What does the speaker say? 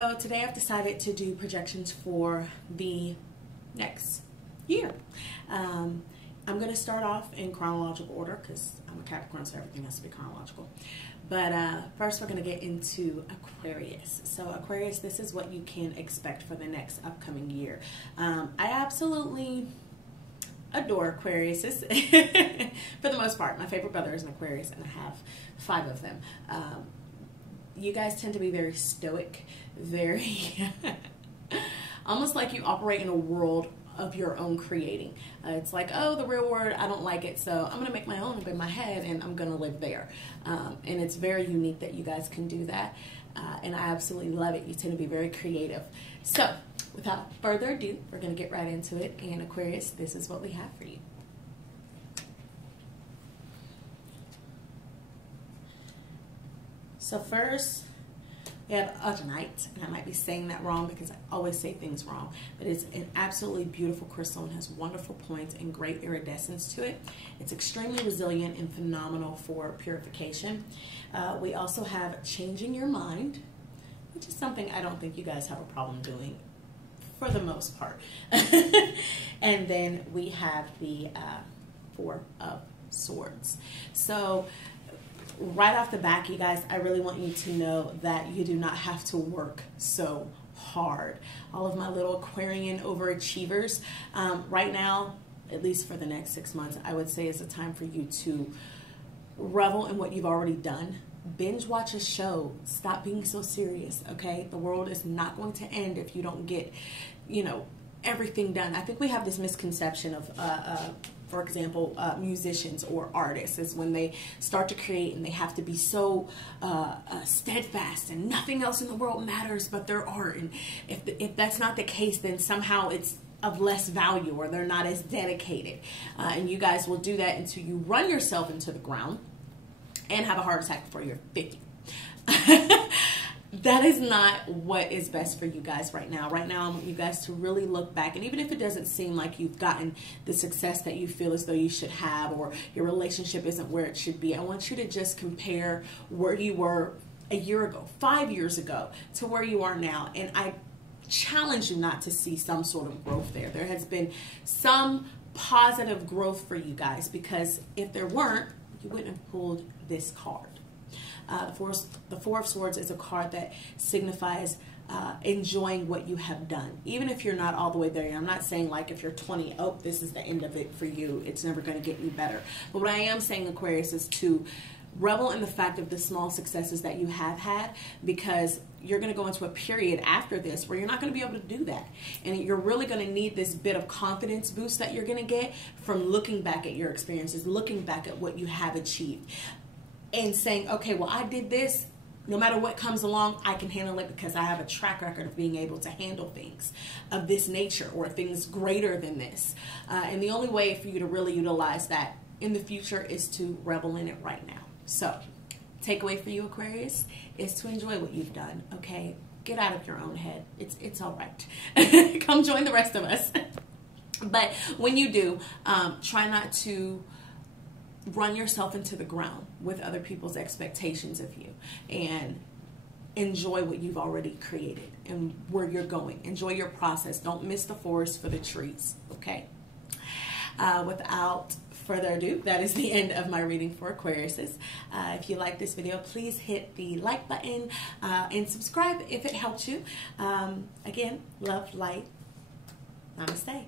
So today I've decided to do projections for the next year. I'm going to start off in chronological order because I'm a Capricorn, so everything has to be chronological. But first we're going to get into Aquarius. So Aquarius, this is what you can expect for the next upcoming year. I absolutely adore Aquariuses for the most part. My favorite brother is an Aquarius, and I have 5 of them. You guys tend to be very stoic, very almost like you operate in a world of your own creating. It's like, oh, the real world, I don't like it, so I'm going to make my own up in my head, and I'm going to live there. And it's very unique that you guys can do that, and I absolutely love it. You tend to be very creative. So without further ado, we're going to get right into it. And Aquarius, this is what we have for you. So first, we have Uranite, and I might be saying that wrong because I always say things wrong, but it's an absolutely beautiful crystal and has wonderful points and great iridescence to it. It's extremely resilient and phenomenal for purification. We also have Changing Your Mind, which is something I don't think you guys have a problem doing for the most part. And then we have the Four of Swords. So right off the back, you guys, I really want you to know that you do not have to work so hard. All of my little Aquarian overachievers, right now, at least for the next 6 months, I would say is a time for you to revel in what you've already done. Binge watch a show. Stop being so serious, okay? The world is not going to end if you don't get, everything done. I think we have this misconception of, for example, musicians or artists is when they start to create and they have to be so steadfast and nothing else in the world matters but their art. And if that's not the case, then somehow it's of less value or they're not as dedicated. And you guys will do that until you run yourself into the ground and have a heart attack before you're 50. That is not what is best for you guys right now. Right now, I want you guys to really look back, and even if it doesn't seem like you've gotten the success that you feel as though you should have, or your relationship isn't where it should be, I want you to just compare where you were a year ago, 5 years ago, to where you are now. And I challenge you not to see some sort of growth there. There has been some positive growth for you guys, because if there weren't, you wouldn't have pulled this card. The Four of Swords is a card that signifies enjoying what you have done. Even if you're not all the way there, I'm not saying like if you're 20, oh, this is the end of it for you. It's never going to get any better. But what I am saying, Aquarius, is to revel in the fact of the small successes that you have had, because you're going to go into a period after this where you're not going to be able to do that. And you're really going to need this bit of confidence boost that you're going to get from looking back at your experiences, looking back at what you have achieved, and saying, okay, well, I did this. No matter what comes along, I can handle it because I have a track record of being able to handle things of this nature or things greater than this. And the only way for you to really utilize that in the future is to revel in it right now. So, takeaway for you, Aquarius, is to enjoy what you've done, okay? Get out of your own head. It's all right. Come join the rest of us. But when you do, try not to run yourself into the ground with other people's expectations of you, and enjoy what you've already created and where you're going. Enjoy your process. Don't miss the forest for the trees, okay? Without further ado, that is the end of my reading for Aquariuses. If you like this video, please hit the like button and subscribe if it helped you. Again, love, light, namaste.